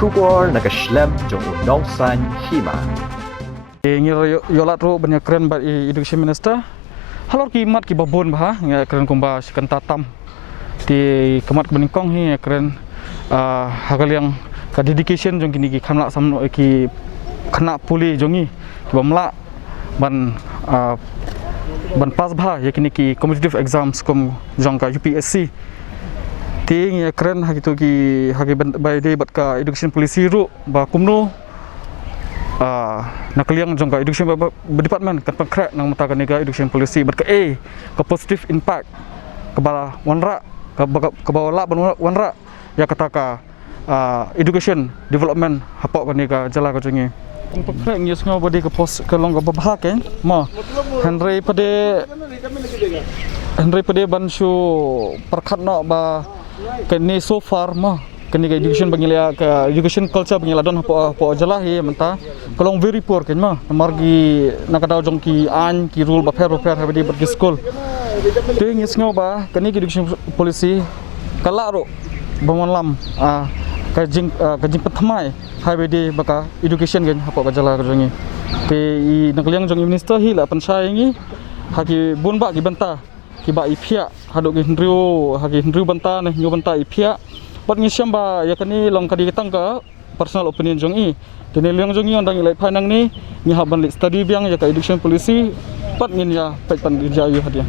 Kubor nakaslem jong unongsan hima. Ngir yolat ro banyak keren ba education minister. Halor ki mat ki babon bah nga keren kumba sikan tatam. Di kemat kebeningkong hi keren hagal yang ka dedication jong kini ki khamla samno ki khana puli jongi ki bamla ban pas bah ya kini ki competitive exams kom jong ka UPSC. Ting ya keren hagitu ki hagi by day bat ka education policy ru ba kumno nakaliang jong ka education department kan pangkrak nang mata ka education policy bat ka ka positive impact ke bala wanra ke bawala wanra ya kata ka education development hapok ka jala ka jongi pangkrak nyus ngo body ke pos ke long ka babha ken ma Henry pade banshu perkhat no ba kini so far mah kini ke education bangila ke education culture bangila don po jala hi menta kolong very poor ken mah margi nakadaw jong ki an ki rule ba fair habdi ber school ting isngo ba kini ke education policy kala ro bangonlam kajing pathamai habdi baka education gen hapo ka jala ka jongi te i nakliang jong minister hi la pansai ngi haki bunba ki banta ki ba ipia haduk hindriu banta ne nyu banta ipia pat ngisyam ba ya kani long kadi ketang ka personal opinion jong i tene liang jong i ondang ilai phanang ni ngi haban study biang ya ka education policy pat ngin ya pat pan ja yu hadia